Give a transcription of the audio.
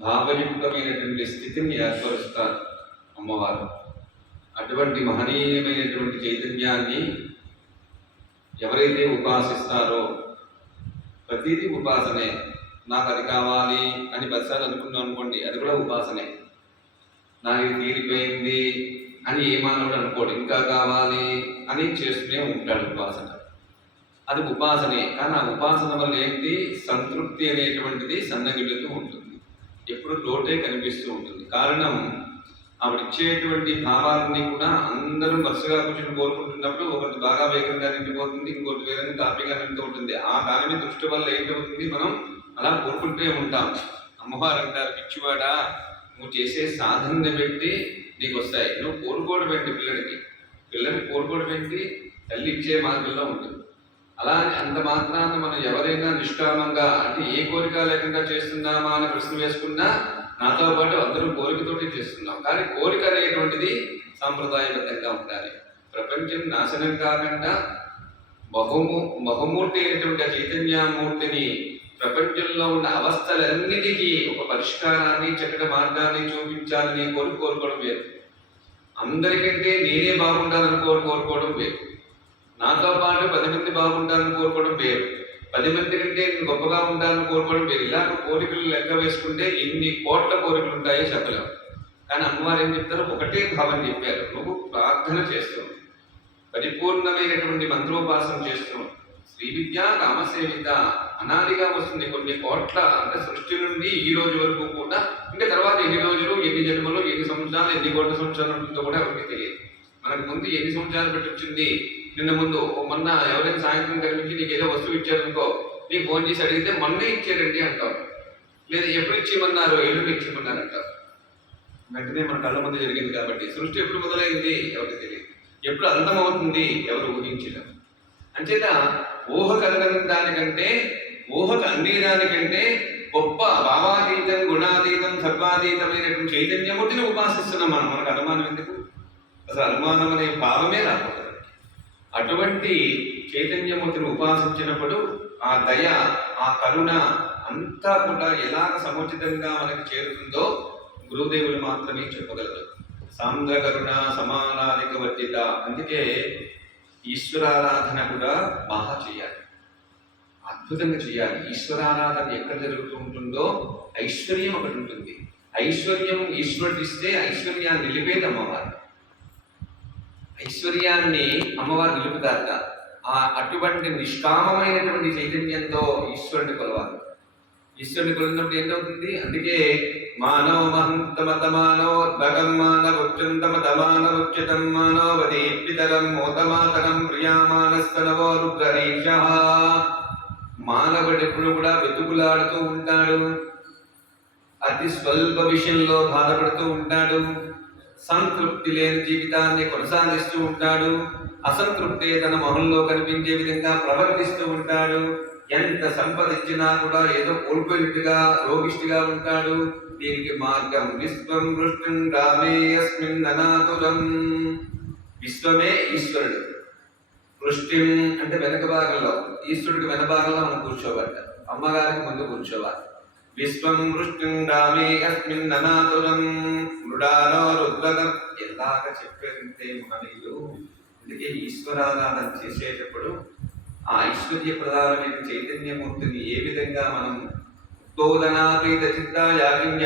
భావయుక్తమైనటువంటి స్థితిని ఏర్పరుస్తారు అమ్మవారు. అటువంటి మహనీయమైనటువంటి చైతన్యాన్ని ఎవరైతే ఉపాసిస్తారో ప్రతిదీ ఉపాసనే. నాకు అది కావాలి అని పదిసార్లు అనుకున్నాం అనుకోండి అది కూడా ఉపాసనే. నాకు తీరిపోయింది అని ఏ మానవుడు అనుకోడు ఇంకా కావాలి అని చేస్తూనే ఉంటాడు ఉపాసన. అది ఉపాసనే. కానీ ఆ ఉపాసన వల్ల ఏంటి? సంతృప్తి అనేటువంటిది సన్నగిలుతూ ఉంటుంది. ఎప్పుడు లోటే కనిపిస్తూ ఉంటుంది. కారణం ఆవిడిచ్చేటువంటి భావాలన్నీ కూడా అందరూ వరుసగా కూర్చొని కోరుకుంటున్నప్పుడు ఒకటి బాగా వేగంగా నిండిపోతుంది ఇంకోటి వేగంగా తాపిగా నిండుతూ ఉంటుంది ఆ దాని మీద దృష్టి వల్ల ఏంటవుతుంది మనం అలా కోరుకుంటూనే ఉంటాం. అమ్మవారు అంటారు పిచ్చివాడా నువ్వు చేసే సాధనని పెట్టి నీకు వస్తాయి నువ్వు కోరుకోవడం ఏంటి పిల్లడికి? పిల్లడికి కోరుకోవడం ఏంటి? తల్లి ఇచ్చే మార్గంలో ఉంటుంది. అలా అని అంత మాత్రాన మనం ఎవరైనా నిష్కామంగా అంటే ఏ కోరిక లేకుండా చేస్తున్నామా అని ప్రశ్న వేసుకున్నా నాతో పాటు అందరూ కోరికతోటి చేస్తున్నాం. కానీ కోరిక అనేటువంటిది సాంప్రదాయబద్ధంగా ఉండాలి. ప్రపంచం నాశనం కాకుండా బహుము బహుమూర్తి అయినటువంటి ఆ చైతన్యమూర్తిని ప్రపంచంలో ఉన్న అవస్థలన్నిటికీ ఒక పరిష్కారాన్ని చక్కటి మార్గాన్ని చూపించాలని కోరు కోరుకోవడం వేరు. అందరికంటే నేనే బాగుండాలని కోరు కోరుకోవడం వేరు. నాతో పాటు పది మంది బాగుండాలని కోరుకోవడం వేరు. పది మంది కంటే గొప్పగా ఉండాలని కోరుకోవడం వేరు. ఇలా కోరికలు లెక్క వేసుకుంటే ఎన్ని కోట్ల కోరికలు ఉంటాయో చెప్పలేము కానీ అమ్మవారు ఏం చెప్తారు? ఒకటే భావం చెప్పారు. నువ్వు ప్రార్థన చేస్తున్నావు. పరిపూర్ణమైనటువంటి మంత్రోపాసన చేస్తున్నావు. శ్రీ విద్య కామసేవిత అనాదిగా వస్తుంది కొన్ని కోట్ల అంటే సృష్టి నుండి ఈ రోజు వరకు కూడా. ఇంకా తర్వాత ఎన్ని రోజులు ఎన్ని జన్మలు ఎన్ని సంవత్సరాలు ఎన్ని కోట్ల సంవత్సరాలు ఉంటుందో కూడా ఎవరికి తెలియదు. మనకు ముందు ఎన్ని సంవత్సరాలు పెట్టి వచ్చింది నిన్న ముందు మొన్న ఎవరైనా సాయంత్రం కనిపించి నీకు ఏదో వస్తువు ఇచ్చారనుకో నీకు ఫోన్ చేసి అడిగితే మొన్నే ఇచ్చారండి అంటావు. లేదా ఎప్పుడు ఇచ్చేయమన్నారు ఎల్లుండి ఇచ్చేయమన్నారు అంటారు వెంటనే మన కళ్ళ ముందు జరిగింది కాబట్టి సృష్టి ఎప్పుడు మొదలైంది ఎవరికి తెలియదు. ఎప్పుడు అంతమవుతుంది ఎవరు ఊహించడం అంచేత ఊహ కలగని దానికంటే ఊహకు అందే దానికంటే గొప్ప భావాతీతం గుణాతీతం సర్వాతీతమైనటువంటి చైతన్యమూర్తిని ఉపాసిస్తున్నాం మనం. మనకు అనుమానం ఎందుకు? అసలు అనుమానం అనే భావమే రాకూడదు. అటువంటి చైతన్యమూర్తిని ఉపాసించినప్పుడు ఆ దయ ఆ కరుణ అంతా కూడా ఎలాగ సముచితంగా మనకి చేరుతుందో గురుదేవులు మాత్రమే చెప్పగలరు. సాంద్ర కరుణ సమానాధిక వర్జిత అందుకే ఈశ్వరారాధన కూడా బాగా చేయాలి. అద్భుతంగా చేయాలి. ఈశ్వరారాధన ఎక్కడ జరుగుతూ ఉంటుందో ఐశ్వర్యం ఒకటి ఉంటుంది. ఐశ్వర్యం ఈశ్వరుడిస్తే ఐశ్వర్యాన్ని నిలిపేది అమ్మవారు ఐశ్వర్యాన్ని అమ్మవారు నిలుపుతారట. ఆ అటువంటి నిష్కామమైనటువంటి చైతన్యంతో ఈశ్వరుని కొలవాలి. ఈశ్వరుని కొలినప్పుడు ఏంటవుతుంది? అందుకే మానవ మహంతమత మానవోద్భగం మానవోచ్యంతమత మానవోచ్యతం మానవదీపితరం మోతమాతరం ప్రియామానస్తనవో రుద్రీష మానవుడు ఎప్పుడు కూడా వెతుకులాడుతూ ఉంటాడు. అతి స్వల్ప విషయంలో బాధపడుతూ ఉంటాడు. సంతృప్తి లేని జీవితాన్ని కొనసాగిస్తూ ఉంటాడు. అసంతృప్తి తన మొహంలో కనిపించే విధంగా ప్రవర్తిస్తూ ఉంటాడు. ఎంత సంపదించినా కూడా ఏదో కోల్పోయినట్టుగా రోగిష్టిగా ఉంటాడు. దీనికి మార్గం విశ్వం కృష్ణం రామేయస్మిన్ అనాతురం. విశ్వమే ఈశ్వరుడు. వృష్టిం అంటే వెనక భాగంలో ఈశ్వరుడికి వెనక భాగంలో మనం కూర్చోబడ్డ. అమ్మగారికి ముందు కూర్చోవాలి. విశ్వం వృష్టిం రామే అస్మిన్ అనాతులం మృడాలో రుద్రదం ఎలాగ చెప్పారంటే మహనీయులు? అందుకే ఈశ్వరారాధన చేసేటప్పుడు ఆ ఐశ్వర్య ప్రధానమైన చైతన్యమూర్తిని ఏ విధంగా మనం ఉద్బోధనాతీత చిత్త యాగిన్య